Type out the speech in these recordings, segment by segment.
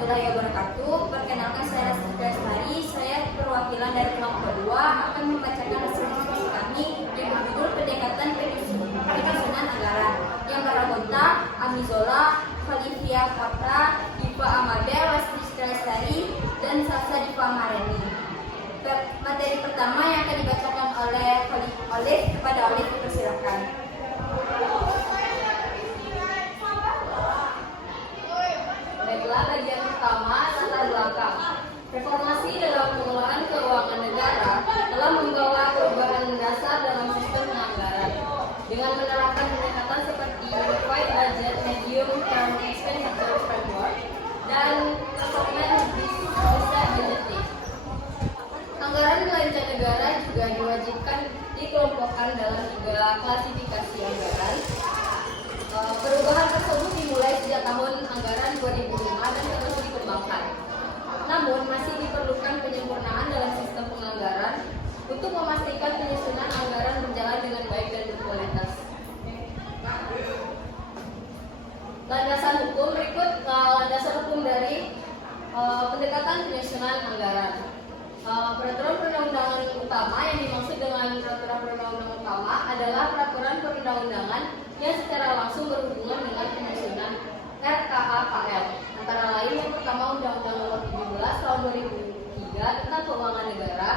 warahmatullahi wabarakatuh. Perkenalkan saya Rasti Lestari. Saya perwakilan dari kelompok 2 akan membacakan hasil diskusi kami yang berjudul pendekatan penyusunan anggaran yang beranggota Amizola, Khalifia Fatra, Diva Amabel, Rasti Lestari, dan Sasa Diva Mareni. Materi pertama yang akan dibacakan oleh kepada Olive, dipersilakan. Baiklah, bagian pertama latar belakang. Reformasi dalam pengelolaan keuangan negara telah membawa perubahan mendasar dalam sistem penganggaran dengan menerapkan pendekatan seperti Unified Budget, Medium Term Expenditure Framework, dan Performance Based Budgeting. Anggaran belanja negara juga diwajibkan dikelompokkan dalam 3 klasifikasi anggaran. Perubahan tersebut dimulai sejak tahun anggaran 2005 dan terus dikembangkan. Namun masih diperlukan penyempurnaan dalam sistem penganggaran untuk memastikan penyusunan anggaran berjalan dengan baik dan berkualitas. Landasan hukum berikut landasan hukum dari pendekatan penyusunan anggaran. Peraturan perundang-undangan utama yang dimaksud dengan peraturan perundang-undangan utama adalah peraturan perundang-undangan yang secara langsung berhubungan dengan penyusunan RKA-KL. Antara lain yang pertama Undang-Undang Nomor 17 Tahun 2003 tentang Keuangan Negara,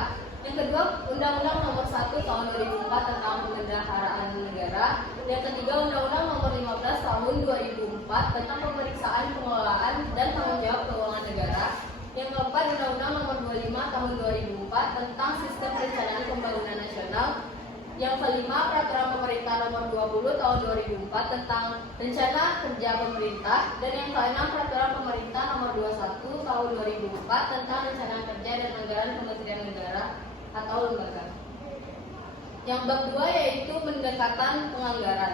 yang kedua Undang-Undang Nomor 1 Tahun 2004 tentang Pemendaharaan Negara, yang ketiga Undang-Undang Nomor 15 Tahun 2004 tentang Pemeriksaan, Pengelolaan, dan Tanggung Jawab Keuangan Negara, yang keempat Undang-Undang Nomor 25 Tahun 2004 tentang Sistem Perencanaan Pembangunan Nasional, yang kelima Peraturan Pemerintah Nomor 20 Tahun 2004 tentang Rencana Kerja Pemerintah, dan yang keenam Peraturan Pemerintah Nomor 21 Tahun 2004 tentang Rencana Kerja dan Anggaran Kementerian Negara atau lembaga. Yang bab 2 yaitu pendekatan penganggaran.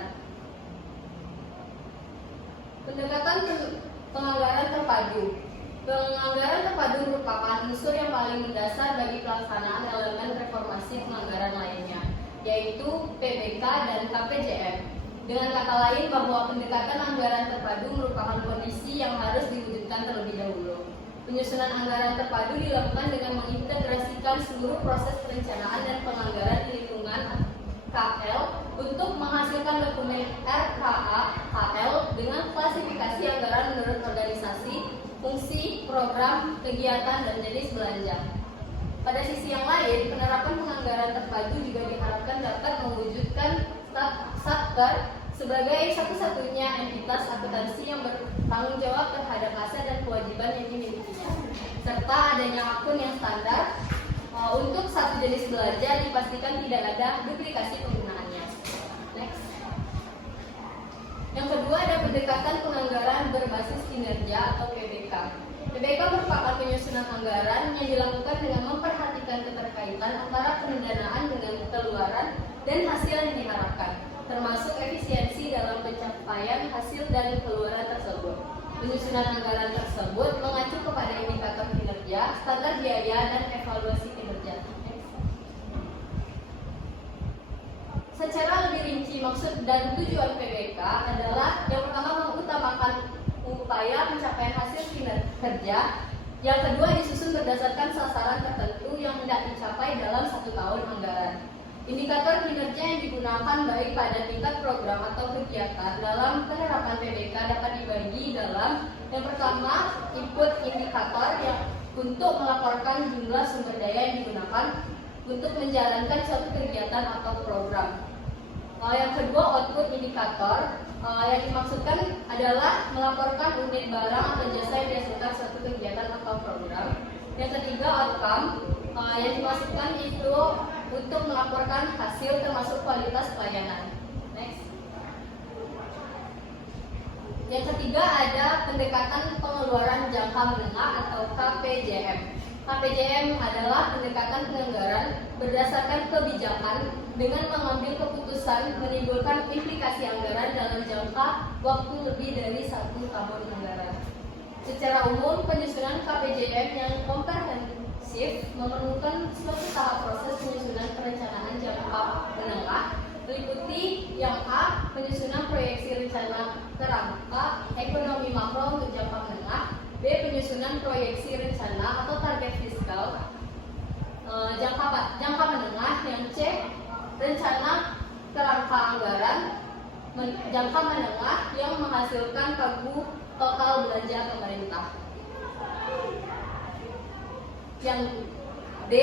Pendekatan penganggaran terpadu. Penganggaran terpadu merupakan unsur yang paling mendasar bagi pelaksanaan elemen reformasi penganggaran lainnya, yaitu PBK dan KPJM. Dengan kata lain bahwa pendekatan anggaran terpadu merupakan kondisi yang harus diwujudkan terlebih dahulu. Penyusunan anggaran terpadu dilakukan dengan mengintegrasikan seluruh proses perencanaan dan penganggaran di lingkungan KL untuk menghasilkan dokumen RKA-KL dengan klasifikasi anggaran menurut organisasi, fungsi, program, kegiatan, dan jenis belanja. Pada sisi yang lain, penerapan penganggaran terpadu juga diharapkan dapat mewujudkan Satker sebagai satu-satunya entitas akuntansi yang bertanggung jawab terhadap aset dan kewajiban yang dimilikinya, serta adanya akun yang standar untuk satu jenis belanja dipastikan tidak ada duplikasi penggunaannya. Next. Yang kedua ada pendekatan penganggaran berbasis kinerja atau PBK. PBK merupakan penyusunan anggaran yang dilakukan dengan memperhatikan keterkaitan antara pendanaan dengan keluaran dan hasil yang diharapkan, termasuk efisiensi dalam pencapaian hasil dan keluaran tersebut. Penyusunan anggaran tersebut mengacu kepada indikator kinerja, standar biaya, dan evaluasi kinerja. Secara lebih rinci, maksud dan tujuan PBK adalah yang pertama mengutamakan upaya pencapaian hasil kinerja, yang kedua disusun berdasarkan sasaran tertentu yang hendak dicapai dalam 1 tahun anggaran. Indikator kinerja yang digunakan baik pada tingkat program atau kegiatan dalam penerapan PBK dapat dibagi dalam yang pertama input indikator yang untuk melaporkan jumlah sumber daya yang digunakan untuk menjalankan suatu kegiatan atau program. Yang kedua output indikator yang dimaksudkan adalah melaporkan unit barang atau jasa yang dihasilkan suatu kegiatan atau program. Yang ketiga outcome yang dimaksudkan itu untuk melaporkan hasil termasuk kualitas pelayanan. Next. Yang ketiga ada pendekatan pengeluaran jangka menengah atau KPJM. KPJM adalah pendekatan penganggaran berdasarkan kebijakan dengan mengambil keputusan menimbulkan implikasi anggaran dalam jangka waktu lebih dari 1 tahun anggaran. Secara umum, penyusunan KPJM yang komprehensif memerlukan suatu tahap proses penyusunan perencanaan jangka menengah, meliputi yang A. Penyusunan proyeksi rencana kerangka ekonomi makro untuk jangka menengah, B. Penyusunan dengan proyeksi rencana atau target fiskal jangka menengah. Yang C, rencana kerangka anggaran jangka menengah yang menghasilkan pagu total belanja pemerintah. Yang D,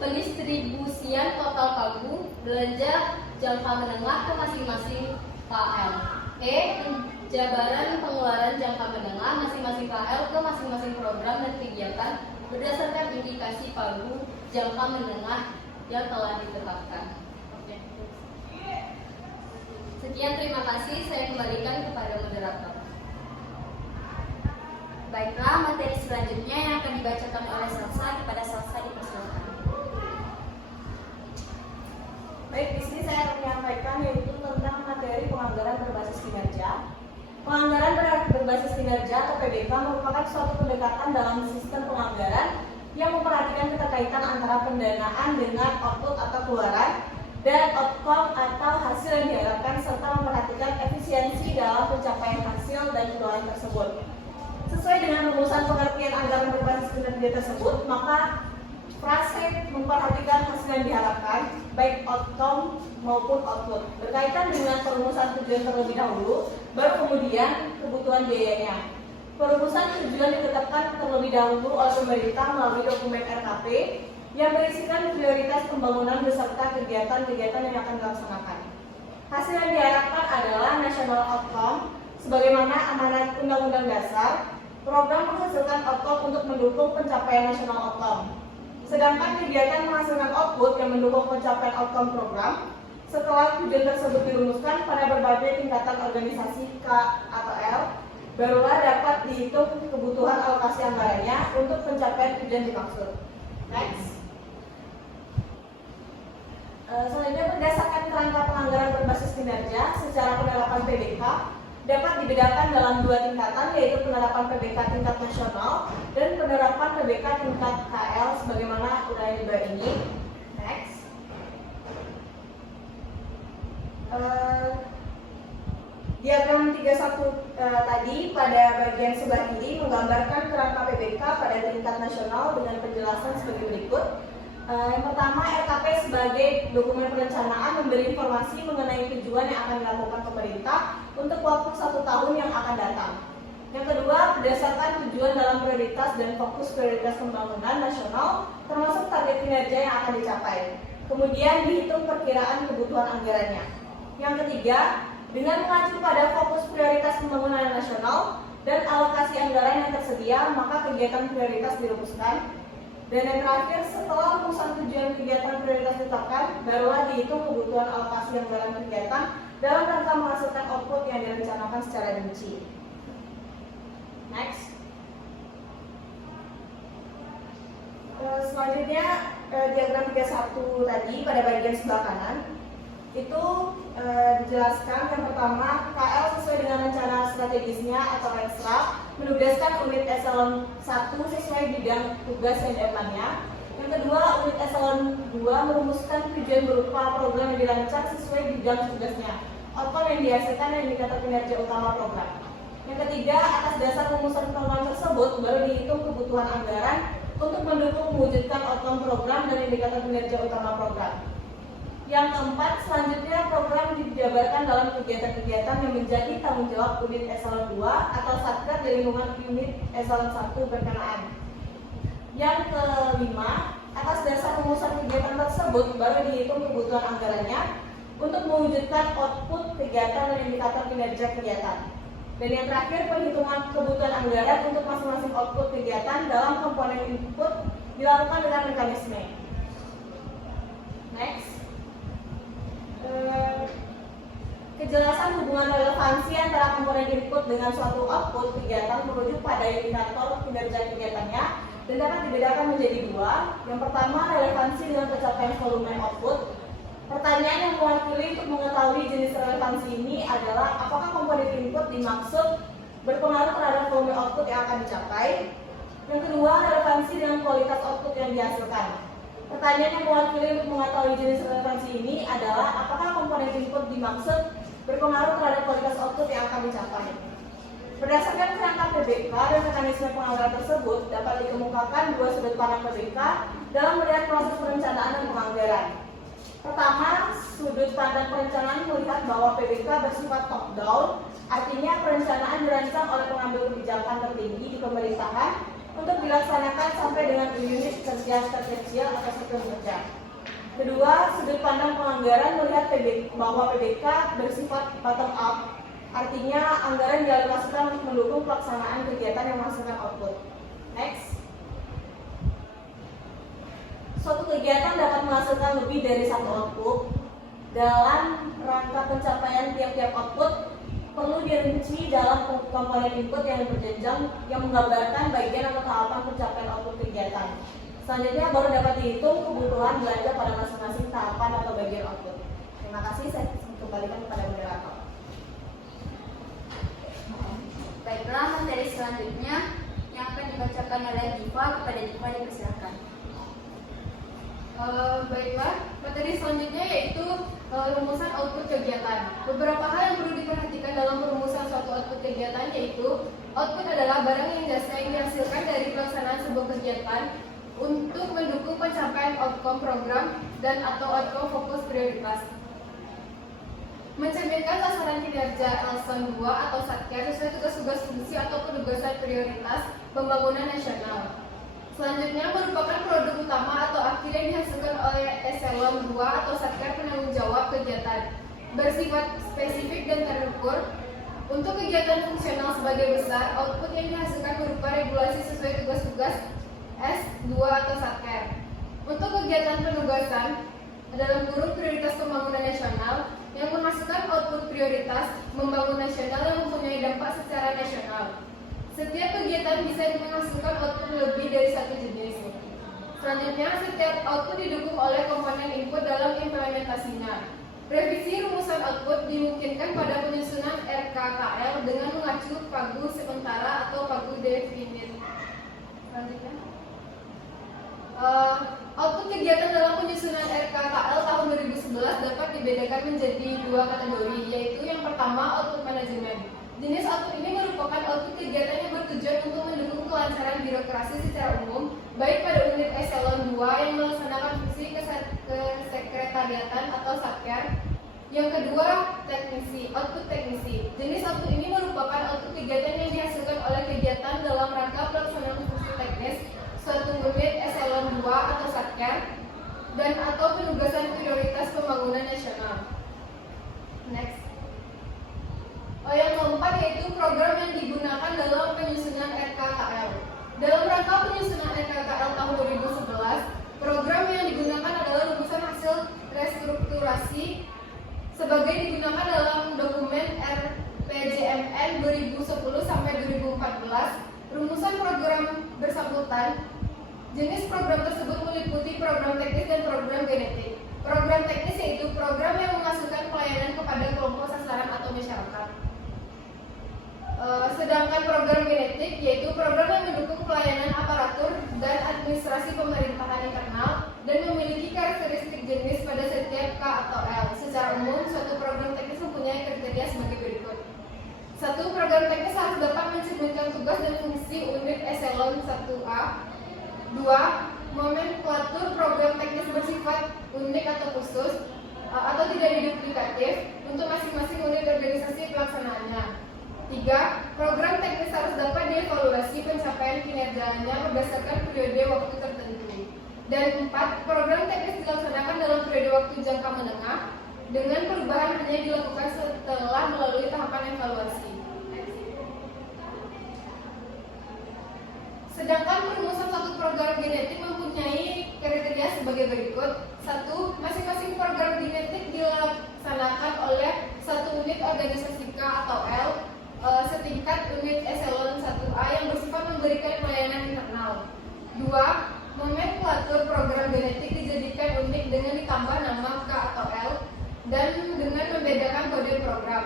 pendistribusian total pagu belanja jangka menengah ke masing-masing KL. E, penjabaran pengeluaran jangka menengah masing-masing KL ke masing-masing program dan kegiatan berdasarkan indikasi pagu jangka menengah yang telah ditetapkan. Sekian, terima kasih. Saya kembalikan kepada moderator. Baiklah, materi selanjutnya yang akan dibacakan oleh Salsa, kepada Salsa dipersilakan. Baik, di sini saya akan menyampaikan yaitu tentang materi penganggaran berbasis kinerja. Penganggaran berbasis kinerja atau PBK merupakan suatu pendekatan dalam sistem penganggaran yang memperhatikan keterkaitan antara pendanaan dengan output atau keluaran dan outcome atau hasil yang diharapkan serta memperhatikan efisiensi dalam pencapaian hasil dan keluaran tersebut. Sesuai dengan rumusan pengertian anggaran berbasis kinerja tersebut, maka frase memperhatikan hasil yang diharapkan, baik outcome maupun output, berkaitan dengan perumusan tujuan terlebih dahulu, baru kemudian kebutuhan biayanya. Perumusan tujuan ditetapkan terlebih dahulu oleh pemerintah melalui dokumen RKP yang berisikan prioritas pembangunan beserta kegiatan-kegiatan yang akan dilaksanakan. Hasil yang diharapkan adalah national outcome, sebagaimana amanat Undang-Undang Dasar. Program menghasilkan outcome untuk mendukung pencapaian national outcome. Sedangkan kegiatan menghasilkan output yang mendukung pencapaian outcome program. Setelah tujuan tersebut dirumuskan pada berbagai tingkatan organisasi K atau L, barulah dapat dihitung kebutuhan alokasi anggarannya untuk pencapaian tujuan dimaksud. Next. Selanjutnya, berdasarkan kerangka penganggaran berbasis kinerja secara penerapan PBK dapat dibedakan dalam dua tingkatan, yaitu penerapan PBK tingkat nasional dan penerapan PBK tingkat KL sebagaimana uraian di bawah ini. Next. Diagram 31 tadi pada bagian sebelah kiri menggambarkan kerangka PBK pada tingkat nasional dengan penjelasan sebagai berikut. Yang pertama, RKP sebagai dokumen perencanaan memberi informasi mengenai tujuan yang akan dilakukan pemerintah untuk waktu 1 tahun yang akan datang. Yang kedua, berdasarkan tujuan dalam prioritas dan fokus prioritas pembangunan nasional termasuk target kinerja yang akan dicapai. Kemudian dihitung perkiraan kebutuhan anggarannya. Yang ketiga, dengan mengacu pada fokus prioritas pembangunan nasional dan alokasi anggaran yang tersedia, maka kegiatan prioritas dirumuskan. Dan yang terakhir, setelah rumusan tujuan kegiatan prioritas ditetapkan, barulah dihitung kebutuhan alokasi anggaran kegiatan dalam rangka menghasilkan output yang direncanakan secara rinci. Next. Selanjutnya, diagram 31 tadi pada bagian sebelah kanan itu dijelaskan yang pertama, KL sesuai dengan rencana strategisnya atau Renstra menugaskan unit eselon 1 sesuai bidang tugas yang diembannya. Yang kedua, unit eselon 2 merumuskan tujuan berupa program yang dirancang sesuai bidang tugasnya, outcome yang dihasilkan dan indikator kinerja utama program. Yang ketiga, atas dasar rumusan program tersebut baru dihitung kebutuhan anggaran untuk mendukung mewujudkan outcome program dan indikator kinerja utama program. Yang keempat, selanjutnya program dijabarkan dalam kegiatan-kegiatan yang menjadi tanggung jawab unit eselon 2 atau satgas di lingkungan unit eselon 1 berkenaan. Yang kelima, atas dasar rumusan kegiatan tersebut baru dihitung kebutuhan anggarannya untuk mewujudkan output kegiatan dan indikator kinerja kegiatan. Dan yang terakhir, perhitungan kebutuhan anggaran untuk masing-masing output kegiatan dalam komponen input dilakukan dengan mekanisme. Next. Kejelasan hubungan relevansi antara komponen input dengan suatu output kegiatan merujuk pada indikator kinerja kegiatannya dan dapat dibedakan menjadi dua. Yang pertama, relevansi dengan pencapaian volume output. Pertanyaan yang mewakili untuk mengetahui jenis relevansi ini adalah apakah komponen input dimaksud berpengaruh terhadap volume output yang akan dicapai. Yang kedua, relevansi dengan kualitas output yang dihasilkan. Pertanyaan yang mewakili untuk mengetahui jenis relevansi ini adalah apakah komponen input dimaksud berpengaruh terhadap kualitas output yang akan dicapai. Berdasarkan kerangka PBK dan mekanisme mekanisme penganggaran tersebut dapat dikemukakan dua sudut pandang PBK dalam melihat proses perencanaan dan penganggaran. Pertama, sudut pandang perencanaan melihat bahwa PBK bersifat top down, artinya perencanaan dirancang oleh pengambil kebijakan tertinggi di pemerintahan untuk dilaksanakan sampai dengan unit kerja terkecil atau struktur kerja. Kedua, sudut pandang penganggaran melihat bahwa PBK bersifat bottom up, artinya anggaran dialokasikan untuk mendukung pelaksanaan kegiatan yang menghasilkan output. Next. Suatu kegiatan dapat menghasilkan lebih dari satu output. Dalam rangka pencapaian tiap-tiap output, perlu dirinci dalam komponen input yang berjenjang yang menggambarkan bagian atau tahapan pencapaian output kegiatan. Selanjutnya baru dapat dihitung kebutuhan belanja pada masing-masing tahapan atau bagian output. Terima kasih, saya kembalikan kepada moderator. Baiklah, materi selanjutnya yang akan dibacakan oleh Diva. Kepada Diva dipersilakan. Baiklah, materi selanjutnya yaitu rumusan output kegiatan. Beberapa hal yang perlu diperhatikan dalam perumusan suatu output kegiatan yaitu output adalah barang yang jasa yang dihasilkan dari pelaksanaan sebuah kegiatan untuk mendukung pencapaian outcome program dan atau outcome fokus prioritas. Mencerminkan sasaran kinerja L2 atau Satker sesuai tugas-tugas fungsi atau penugasan prioritas pembangunan nasional. Selanjutnya merupakan produk utama atau akhir yang dihasilkan oleh eselon 2 atau Satker penanggung jawab kegiatan, bersifat spesifik dan terukur. Untuk kegiatan fungsional sebagai besar, output yang dihasilkan berupa regulasi sesuai tugas-tugas S2 atau Satker. Untuk kegiatan penugasan dalam kurung prioritas pembangunan nasional yang menghasilkan output prioritas membangun nasional yang mempunyai dampak secara nasional. Setiap kegiatan bisa menghasilkan output lebih dari satu jenis. Selanjutnya, setiap output didukung oleh komponen input dalam implementasinya. Revisi rumusan output dimungkinkan pada penyusunan RKKL dengan mengacu pagu sementara atau pagu definit. Selanjutnya, output kegiatan dalam penyusunan RKKL tahun 2011 dapat dibedakan menjadi dua kategori, yaitu yang pertama output manajemen. Jenis output ini merupakan output kegiatan yang bertujuan untuk mendukung kelancaran birokrasi secara umum, baik pada unit eselon 2 yang melaksanakan fungsi kesekretariatan atau satker. Yang kedua, teknisi, output teknisi. Jenis output ini merupakan output kegiatan yang dihasilkan oleh kegiatan dalam rangka pelaksanaan fungsi teknis suatu unit eselon 2 atau satker dan atau penugasan prioritas pembangunan nasional. Next. Yang keempat yaitu program yang digunakan dalam penyusunan RKKL. Dalam rangka penyusunan RKKL tahun 2011, program yang digunakan adalah rumusan hasil restrukturasi sebagai digunakan dalam dokumen RPJMN 2010 sampai 2014. Rumusan program bersangkutan. Jenis program tersebut meliputi program teknis dan program genetik. Program teknis yaitu program yang menghasilkan pelayanan kepada kelompok sasaran atau masyarakat. Sedangkan program genetik yaitu program yang mendukung pelayanan aparatur dan administrasi pemerintahan internal dan memiliki karakteristik jenis pada setiap K atau L. Secara umum, suatu program teknis mempunyai kriteria sebagai berikut. 1. Program teknis harus dapat mencerminkan tugas dan fungsi unit eselon 1A. 2. Nomenklatur program teknis bersifat unik atau khusus atau tidak duplikatif untuk masing-masing unit organisasi pelaksanaannya. 3. Program teknis harus dapat dievaluasi pencapaian kinerjanya berdasarkan periode waktu tertentu. Dan 4. Program teknis dilaksanakan dalam periode waktu jangka menengah dengan perubahan hanya dilakukan setelah melalui tahapan evaluasi. Sedangkan perumusan suatu program genetik mempunyai kriteria sebagai berikut. 1. Masing-masing program genetik dilaksanakan oleh satu unit organisasi K atau L setingkat unit eselon 1A yang bersifat memberikan pelayanan internal. 2. Nomenklatur program genetik dijadikan unik dengan ditambah nama K atau L dan dengan membedakan kode program.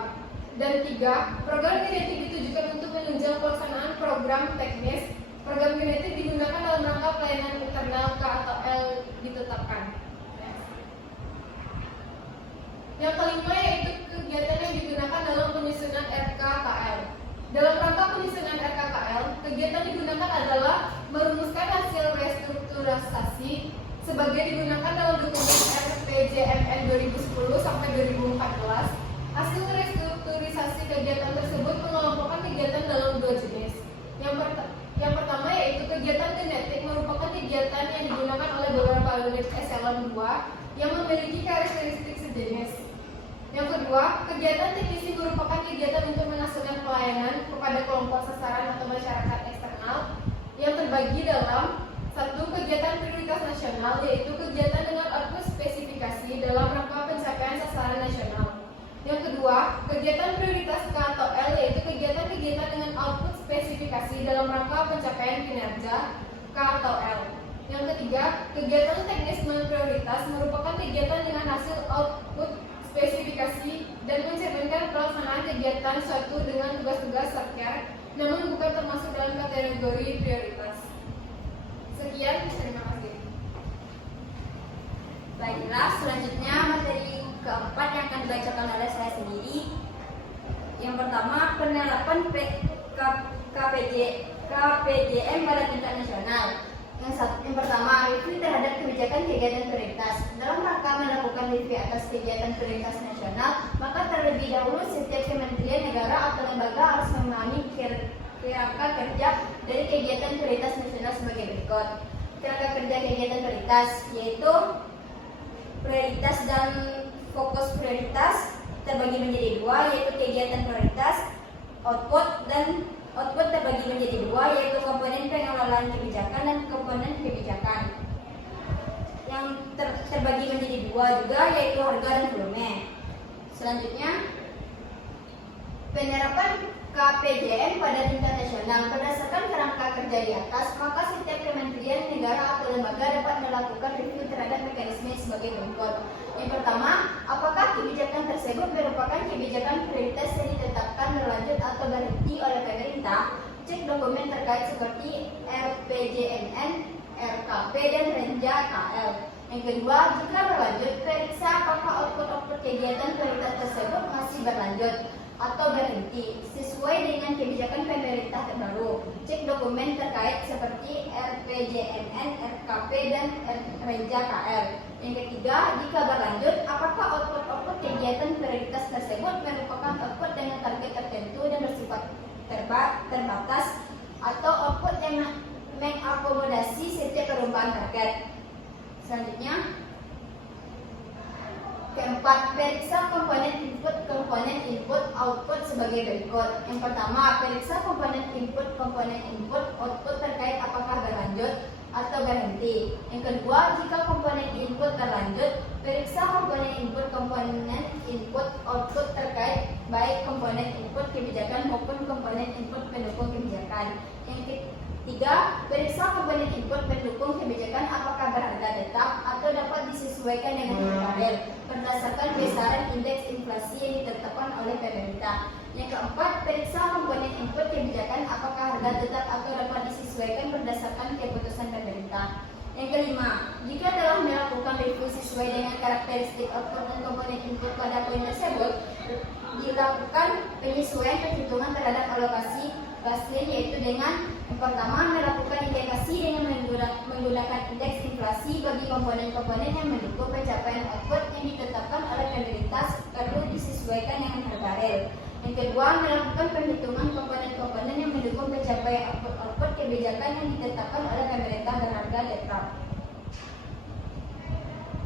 Dan 3. Program genetik ditujukan untuk menunjang pelaksanaan program teknis. Program genetik digunakan dalam rangka pelayanan internal K atau L ditetapkan. Yang kelima yaitu kegiatan yang digunakan dalam penyusunan RKKL. Dalam rangka penyusunan RKKL, kegiatan digunakan sebagai digunakan dalam dokumen RPJMN 2010 sampai 2014. Hasil restrukturisasi kegiatan tersebut mengelompokkan kegiatan dalam dua jenis. Yang pertama yaitu kegiatan genetik, merupakan kegiatan yang digunakan oleh beberapa unit eselon 2 yang memiliki karakteristik sejenis. Yang kedua, kegiatan teknisi merupakan kegiatan untuk menghasilkan pelayanan kepada kelompok sasaran atau masyarakat eksternal yang terbagi dalam satu, kegiatan prioritas nasional, yaitu kegiatan dengan output spesifikasi dalam rangka pencapaian sasaran nasional. Yang kedua, kegiatan prioritas K atau L, yaitu kegiatan-kegiatan dengan output spesifikasi dalam rangka pencapaian kinerja K atau L. Yang ketiga, kegiatan teknis non-prioritas merupakan kegiatan dengan hasil output spesifikasi dan mencerminkan pelaksanaan kegiatan suatu dengan tugas-tugas satker, namun bukan termasuk dalam kategori prioritas. Sekian, terima kasih. Baiklah, selanjutnya materi keempat yang akan dibacakan oleh saya sendiri. Yang pertama, penerapan KPJM pada tingkat nasional. Yang pertama, review terhadap kebijakan kegiatan prioritas. Dalam rangka melakukan review atas kegiatan prioritas nasional, maka terlebih dahulu setiap kementerian negara atau lembaga harus memahami kerangka kerja dari kegiatan prioritas nasional sebagai berikut. Kerangka kerja kegiatan prioritas yaitu prioritas dan fokus prioritas terbagi menjadi dua, yaitu kegiatan prioritas, output terbagi menjadi dua, yaitu komponen pengelolaan kebijakan dan komponen kebijakan. Yang terbagi menjadi dua juga, yaitu harga dan volume. Selanjutnya, penerapan KPJM pada tingkat nasional. Berdasarkan kerangka kerja di atas, maka setiap kementerian, negara atau lembaga dapat melakukan review terhadap mekanisme sebagai berikut. Yang pertama, apakah kebijakan tersebut merupakan kebijakan prioritas yang ditetapkan berlanjut atau berhenti oleh pemerintah? Cek dokumen terkait seperti RPJMN, RKP, dan Renja KL. Yang kedua, jika berlanjut, periksa apakah output kegiatan prioritas tersebut masih berlanjut atau berhenti sesuai dengan kebijakan pemerintah terbaru. Cek dokumen terkait seperti RPJMN, RKP, dan Renja KL. Yang ketiga, jika berlanjut, apakah output kegiatan prioritas tersebut merupakan output dengan target tertentu dan bersifat terbatas atau output yang mengakomodasi setiap perubahan target. Selanjutnya, keempat, periksa komponen input, output sebagai berikut. Yang pertama, periksa komponen input, output terkait apakah berlanjut atau berhenti. Yang kedua, jika komponen input berlanjut, periksa komponen input, output terkait baik komponen input kebijakan maupun komponen input pendukung kebijakan. Yang ketiga, periksa komponen input pendukung kebijakan apakah berharga tetap atau dapat disesuaikan dengan harga real berdasarkan besaran indeks inflasi yang ditetapkan oleh pemerintah. Yang keempat, periksa komponen input kebijakan apakah harga tetap atau dapat disesuaikan berdasarkan keputusan pemerintah. Yang kelima, jika telah melakukan review sesuai dengan karakteristik output dan komponen input pada poin tersebut, dilakukan penyesuaian perhitungan terhadap alokasi hasil, yaitu dengan yang pertama, melakukan indikasi dengan menggunakan indeks inflasi bagi komponen-komponen yang mendukung pencapaian output yang ditetapkan oleh pemerintah perlu disesuaikan dengan harga real. Yang kedua, melakukan perhitungan komponen-komponen yang mendukung pencapaian output kebijakan yang ditetapkan oleh pemerintah berharga tetap.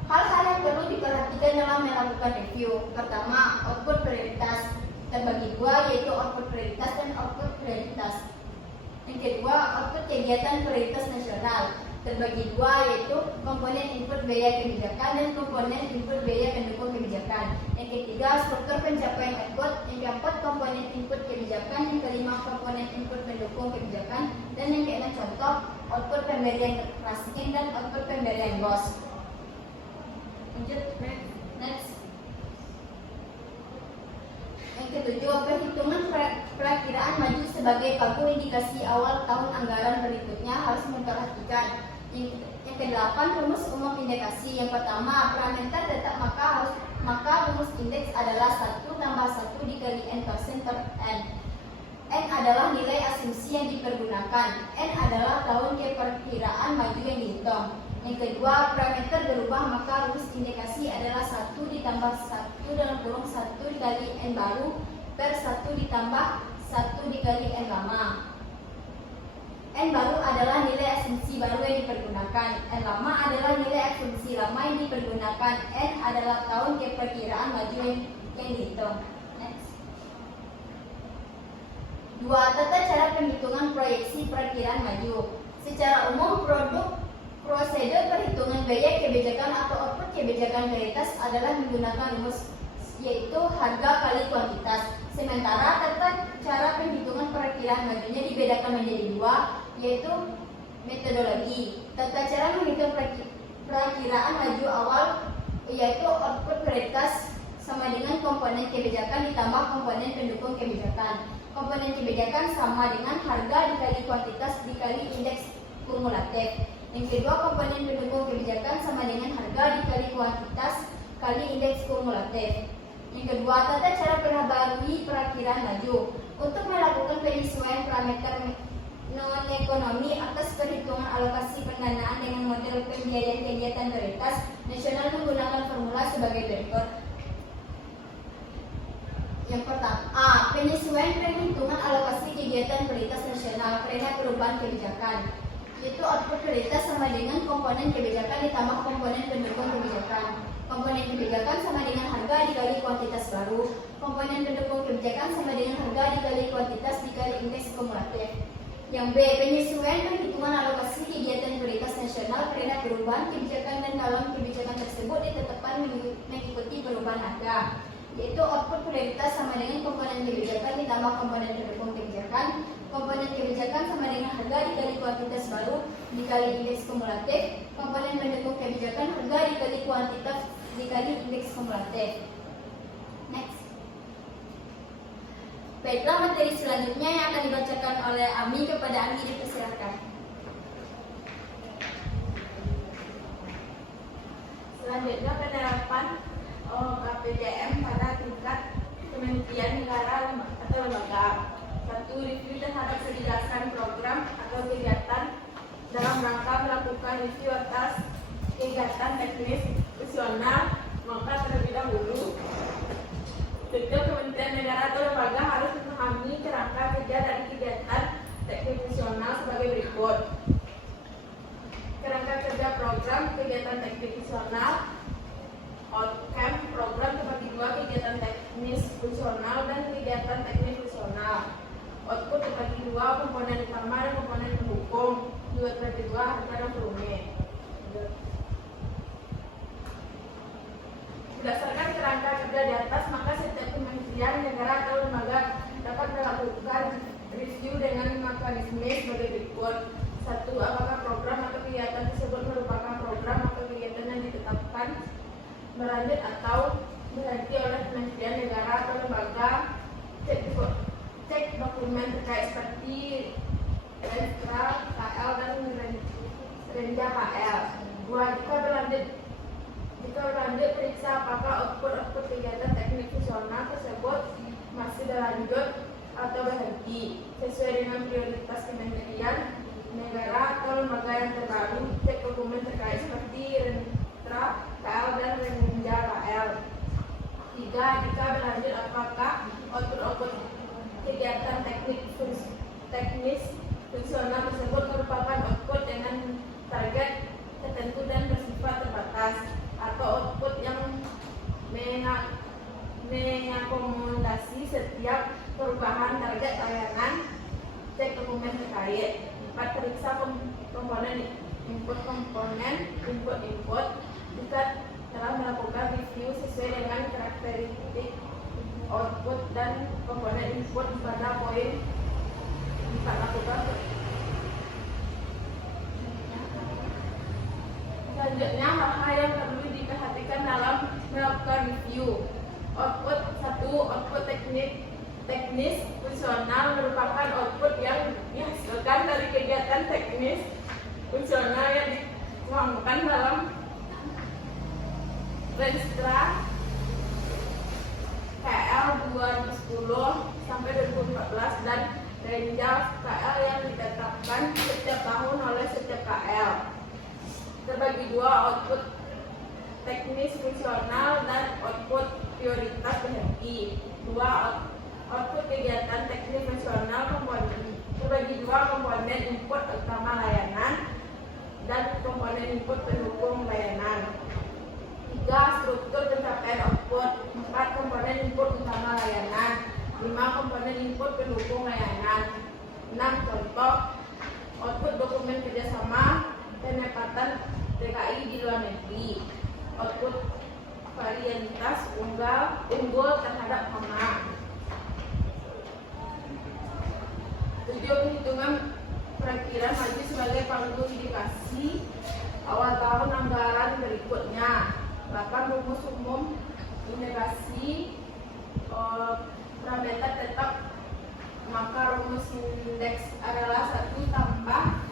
Hal-hal yang perlu diperhatikan dalam melakukan review. Pertama, output prioritas terbagi dua, yaitu output prioritas dan output prioritas. Yang kedua, output kegiatan prioritas nasional terbagi dua, yaitu komponen input biaya kebijakan dan komponen input biaya pendukung kebijakan. Yang ketiga, struktur pencapaian output. Yang keempat, komponen input kebijakan. Yang kelima, komponen input pendukung kebijakan. Dan yang keenam, contoh output pemberian raskin dan output pemberian BOS. Lanjut, next. Yang ketujuh, perhitungan perakiraan maju sebagai pagu indikasi awal tahun anggaran berikutnya harus memperhatikan. Yang kedelapan, rumus umum indikasi. Yang pertama, parameter tetap maka rumus indeks adalah 1 tambah 1 dikali n% per n. N adalah nilai asumsi yang dipergunakan. N adalah tahun keperkiraan maju yang dihitung. Yang kedua, parameter berubah, maka rumus indikasi adalah 1 ditambah 1 dalam kurung 1 dikali N baru per 1 ditambah 1 dikali N lama. N baru adalah nilai asumsi baru yang dipergunakan. N lama adalah nilai asumsi lama yang dipergunakan. N adalah tahun keperkiraan maju yang dihitung. Next. 2. Tata cara penghitungan proyeksi perkiraan maju. Secara umum, prosedur perhitungan biaya kebijakan atau output kebijakan prioritas adalah menggunakan rumus, yaitu harga kali kuantitas. Sementara tata cara penghitungan perkiraan majunya dibedakan menjadi 2, yaitu metodologi. Tata cara menghitung perkiraan maju awal yaitu output prioritas sama dengan komponen kebijakan ditambah komponen pendukung kebijakan. Komponen kebijakan sama dengan harga dikali kuantitas dikali indeks kumulatif. Yang kedua, komponen pendukung kebijakan sama dengan harga dikali kuantitas kali indeks kumulatif. Yang kedua, tata cara perbarui perakiraan maju. Untuk melakukan penyesuaian parameter non-ekonomi atas perhitungan alokasi pendanaan dengan model pembiayaan kegiatan prioritas nasional menggunakan formula sebagai berikut. Yang pertama, A. Penyesuaian perhitungan alokasi kegiatan prioritas nasional karena perubahan kebijakan, yaitu output prioritas sama dengan komponen kebijakan ditambah komponen pendukung kebijakan. Komponen kebijakan sama dengan harga dikali kuantitas baru. Komponen pendukung kebijakan sama dengan harga dikali kuantitas dikali indeks kumulatif. Yang B. Penyesuaian perhitungan alokasi kegiatan prioritas nasional karena perubahan kebijakan dan dalam kebijakan tersebut ditetapkan mengikuti perubahan harga, yaitu output prioritas sama dengan komponen kebijakan ditambah komponen pendukung kebijakan. Komponen kebijakan sama dengan harga dikali kuantitas baru dikali indeks kumulatif. Komponen pendukung kebijakan harga dikali kuantitas dikali indeks kumulatif. Next. Baiklah, materi selanjutnya yang akan dibacakan oleh Ami, kepada Ami dipersilakan. Selanjutnya, penerapan KPJM pada tingkat kementerian negara atau lembaga. 1. Review terhadap kejelasan program atau kegiatan dalam rangka melakukan review atas kegiatan teknis fungsional, maka terlebih dahulu setiap kementerian negara atau lembaga harus memahami kerangka kerja dari kegiatan teknis fungsional sebagai berikut. Kerangka kerja program kegiatan teknis fungsional, outcome program terbagi 2, kegiatan teknis fungsional dan kegiatan teknis fungsional. Output terbagi 2, komponen utama dan komponen pendukung. 2 terbagi 2, harga dan volume. Berdasarkan kerangka kerja di atas, maka setiap kementerian negara atau lembaga dapat melakukan review dengan mekanisme sebagai berikut. 1. Apakah program atau kegiatan tersebut merupakan program atau kegiatan yang ditetapkan, berlanjut atau berhenti oleh kementerian negara atau lembaga. Cek dokumen terkait seperti Renstra, KL, dan Renja KL. 2. Jika berlanjut, periksa apakah output kegiatan teknik fungsional tersebut masih berlanjut atau berhenti sesuai dengan prioritas kementerian negara atau lembaga yang terbaru. Cek dokumen terkait seperti Renstra, KL, dan Renja KL. 3. Jika berlanjut, apakah output kegiatan teknis fungsional tersebut merupakan output dengan target tertentu dan bersifat terbatas, atau output yang mengakomodasi setiap perubahan target layanan. Cek dokumen terkait. 4. Periksa komponen input jika telah melakukan review sesuai dengan karakteristik output dan komponen input pada poin 4 lakukan. Selanjutnya, hal-hal yang perlu diperhatikan dalam melakukan review. Output 1. Output teknis fungsional merupakan output yang dihasilkan dari kegiatan teknis fungsional yang dituangkan dalam Renstra KL 2010 sampai 2014 dan Range KL yang ditetapkan setiap tahun oleh setiap KL. Terbagi dua, output teknis fungsional dan output prioritas BHI. Dua, output kegiatan teknis fungsional terbagi dua, komponen input utama layanan dan komponen input pendukung layanan. 3. Struktur pencapaian output. 4. Komponen input utama layanan. 5. Komponen input pendukung layanan. 6. Contoh output dokumen kerjasama penempatan TKI di luar negeri. Output varietas unggul terhadap hama. 7. Perhitungan perakhiran maju sebagai panggul indikasi awal tahun anggaran berikutnya. 8. Rumus umum indikasi parameter tetap, maka rumus indeks adalah 1 tambah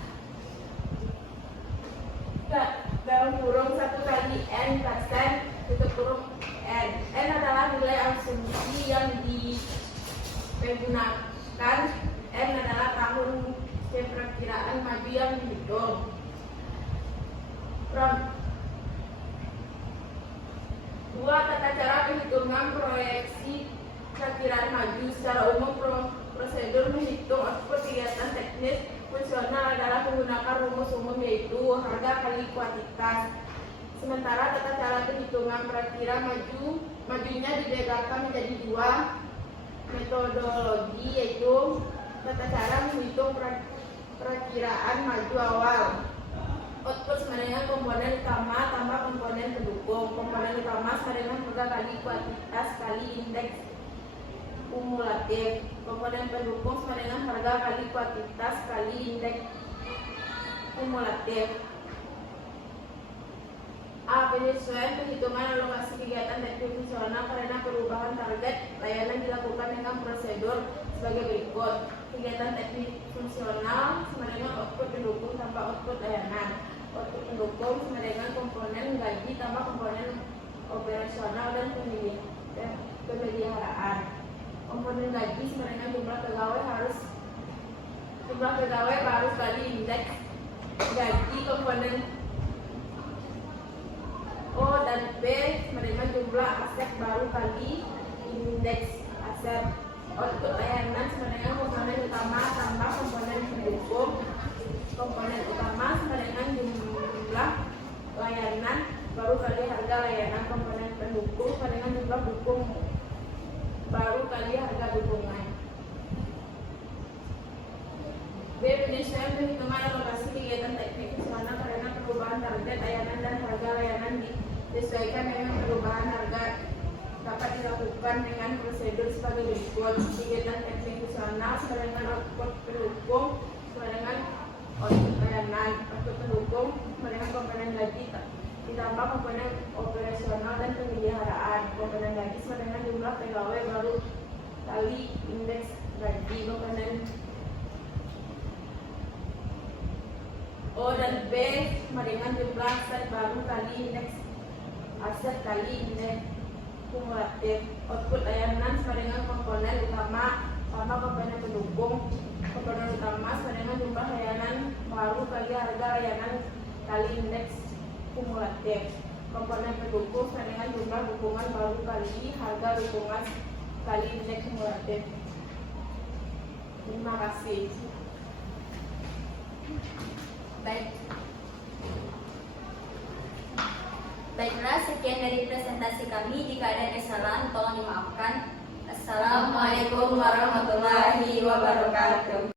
dalam kurung 1 kali n persen tutup kurung n. N adalah nilai asumsi yang digunakan. N adalah tahun perakiraan maju yang dihitung. 2. Tata cara perhitungan proyeksi perakiraan maju. Secara umum, prosedur menghitung output kegiatan teknis fungsional adalah menggunakan rumus umum, yaitu harga kali kuantitas. Sementara tata cara perhitungan perakiraan majunya dibedakan menjadi dua metodologi, yaitu tata cara menghitung perakiraan maju awal. Output sama dengan komponen utama tambah komponen pendukung. Komponen utama sama dengan harga kali kuantitas kali indeks kumulatif. Komponen pendukung sama dengan harga kali kuantitas kali indeks kumulatif. A. Penyesuaian perhitungan alokasi kegiatan teknis fungsional karena perubahan target layanan dilakukan dengan prosedur sebagai berikut. Kegiatan teknis fungsional sama dengan output pendukung tambah output layanan. Output pendukung sama dengan komponen gaji tambah komponen operasional dan pemeliharaan. Komponen gaji sama dengan jumlah pegawai harus kali indeks gaji. Komponen O dan B sama dengan jumlah aset baru kali indeks aset. Output layanan sama dengan komponen utama tambah komponen pendukung. Komponen utama sama dengan jumlah layanan baru kali harga layanan. Komponen pendukung sama dengan jumlah dukung baru kali harga dukungan. B. Penyesuaian perhitungan alokasi kegiatan teknik fungsional karena perubahan target layanan dan harga layanan disesuaikan dengan perubahan harga. Dapat dilakukan dengan prosedur sebagai berikut. Kegiatan teknik fungsional sama dengan output pendukung sama dengan output layanan. Output pendukung sama dengan komponen gaji ditambah komponen operasional dan pemeliharaan. Komponen gaji sama dengan jumlah pegawai baru kali indeks gaji. Komponen O dan B sama dengan jumlah aset baru kali indeks aset kali indeks kumulatif. Output layanan sama dengan komponen utama tambah komponen pendukung. Komponen utama sama dengan jumlah layanan baru kali harga layanan kali indeks kumulatif. Komponen pendukung sama dengan jumlah dukungan baru kali harga dukungan kali indeks kumulatif. Terima kasih. Baiklah, sekian dari presentasi kami. Jika ada kesalahan, tolong dimaafkan. Assalamualaikum warahmatullahi wabarakatuh.